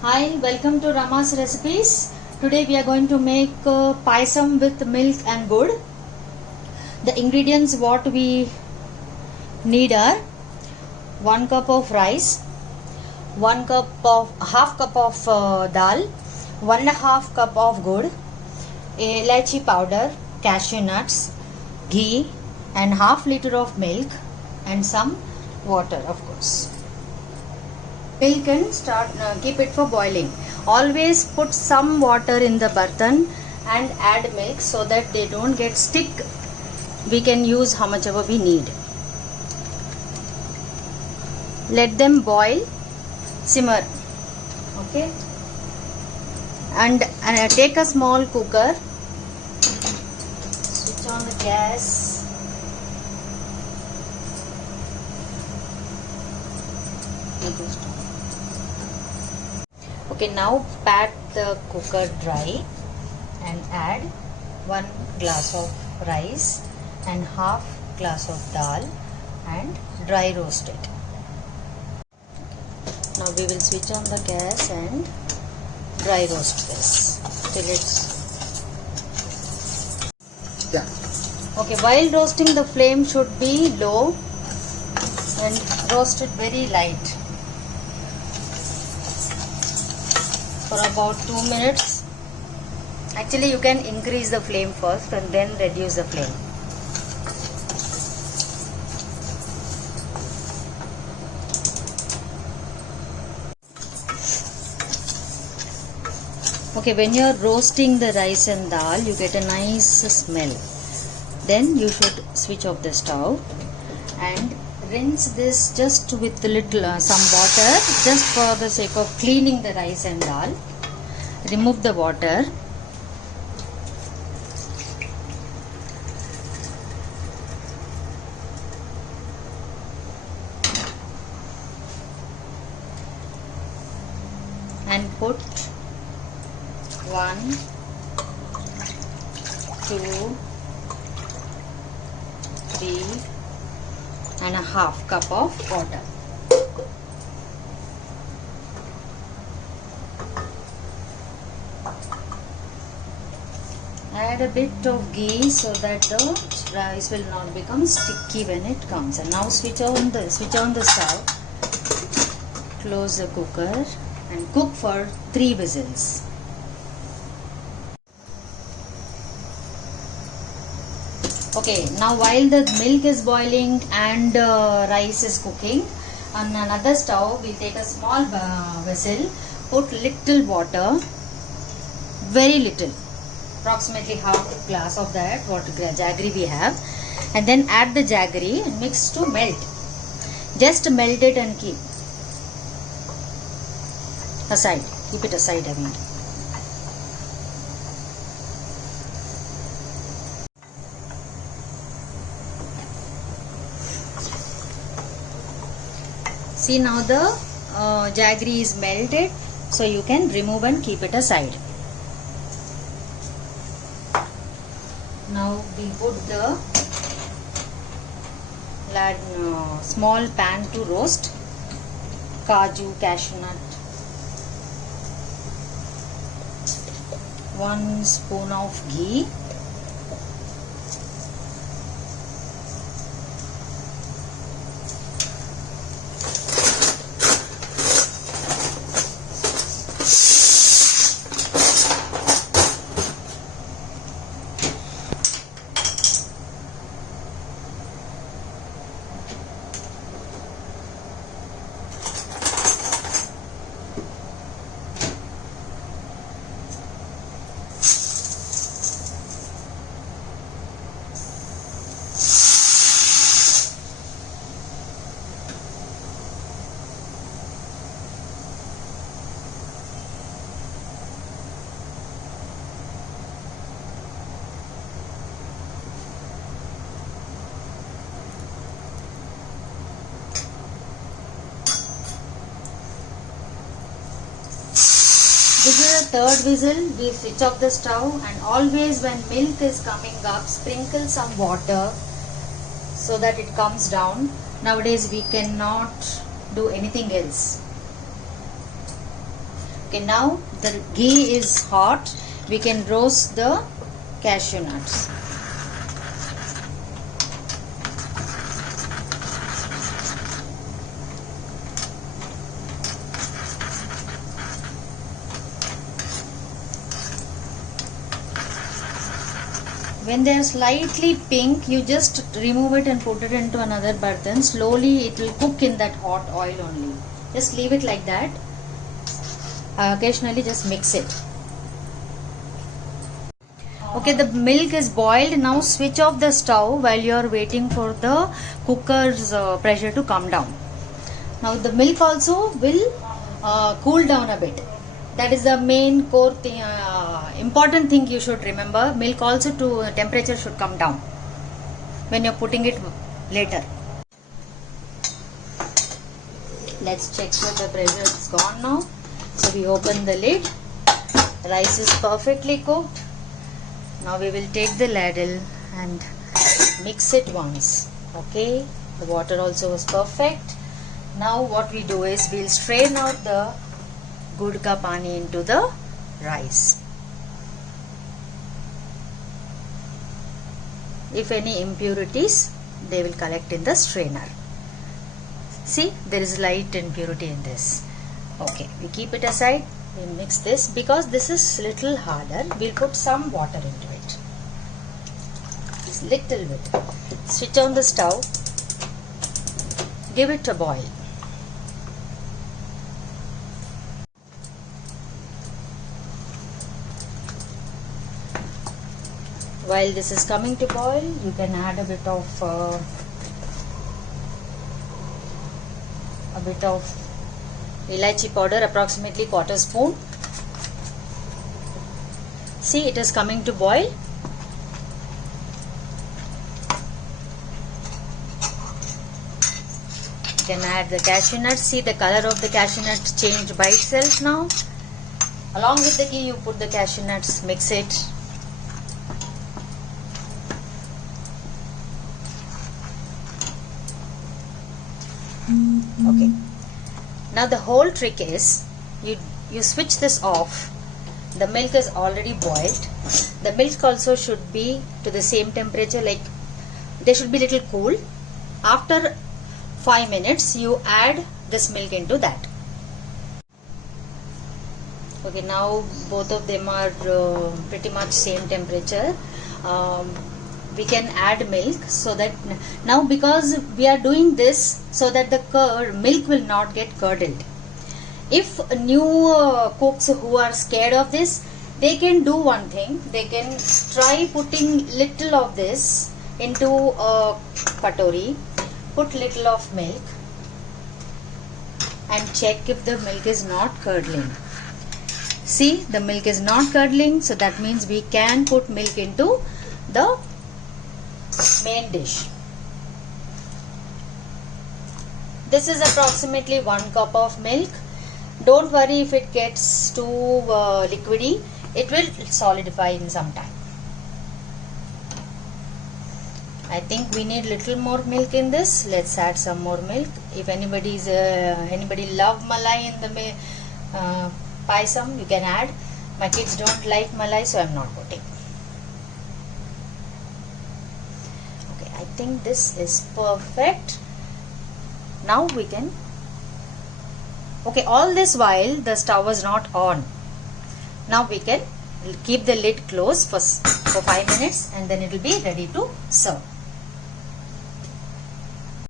Hi, welcome to Rama's Recipes. Today we are going to make payasam with milk and gur. The ingredients what we need are 1 cup of rice, 1/2 cup of dal, 1.5 cup of gur, elaichi powder, cashew nuts, ghee and half liter of milk and some water of course. Milk and keep it for boiling. Always put some water in the bartan and add milk so that they don't get stick. We can use how much ever we need. Let them boil, simmer. Okay. And take a small cooker. Switch on the gas. Okay, now pat the cooker dry and add 1 glass of rice and half glass of dal and dry roast it. Now we will switch on the gas and dry roast this till it's okay. While roasting, the flame should be low and roast it very light for about 2 minutes. Actually, you can increase the flame first and then reduce the flame. Okay, when you are roasting the rice and dal, you get a nice smell. Then you should switch off the stove and rinse this just with little some water, just for the sake of cleaning the rice and dal. Remove the water. And put 1, 2, 3 and a half cup of water. Add a bit of ghee so that the rice will not become sticky when it comes. And now switch on the stove. Close the cooker and cook for 3 whistles. Okay, now while the milk is boiling and rice is cooking, on another stove we take a small vessel, put little water, very little, approximately half glass of that water jaggery we have, and then add the jaggery and mix to melt. Just melt it and keep aside. Keep it aside, I mean. See, now the jaggery is melted, so you can remove and keep it aside. Now we put the small pan to roast kaju, cashew nut, 1 spoon of ghee, this is the 3rd whistle. We switch off the stove, and always when milk is coming up, sprinkle some water so that it comes down. Nowadays we cannot do anything else. Okay, now the ghee is hot. We can roast the cashew nuts. When they are slightly pink, you just remove it and put it into another burden. Slowly it will cook in that hot oil only. Just leave it like that. Occasionally just mix it. Okay, the milk is boiled. Now switch off the stove while you are waiting for the cooker's pressure to come down. Now the milk also will cool down a bit. That is the main core thing, important thing you should remember. Milk also to temperature should come down when you're putting it later. Let's check whether the pressure is gone now. So we open the lid. Rice is perfectly cooked. Now we will take the ladle and mix it once. Okay, the water also was perfect. Now what we do is we'll strain out the good ka pani into the rice. If any impurities, they will collect in the strainer. See, there is light impurity in this. Okay, we keep it aside. We mix this because this is little harder. We'll put some water into it. Just little bit. Switch on the stove. Give it a boil. While this is coming to boil, you can add a bit of elaichi powder, approximately quarter spoon. See, it is coming to boil. You can add the cashew nuts. See, the color of the cashew nuts changed by itself now. Along with the ghee, you put the cashew nuts, mix it. Okay, now the whole trick is you switch this off. The milk is already boiled. The milk also should be to the same temperature, like they should be little cool. After 5 minutes you add this milk into that. Okay, now both of them are pretty much same temperature. We can add milk, so that now, because we are doing this so that the milk will not get curdled. If new cooks who are scared of this, they can do one thing. They can try putting little of this into a katori, put little of milk and check if the milk is not curdling. See, the milk is not curdling, so that means we can put milk into the main dish. This is approximately 1 cup of milk. Don't worry if it gets too liquidy. It will solidify in some time. I think we need little more milk in this. Let's add some more milk. If anybody love malai in the paisam, you can add. My kids don't like malai, so I'm not putting. I think this is perfect. Now we can, okay, all this while the stove was not on. Now we can keep the lid closed for 5 minutes and then it will be ready to serve.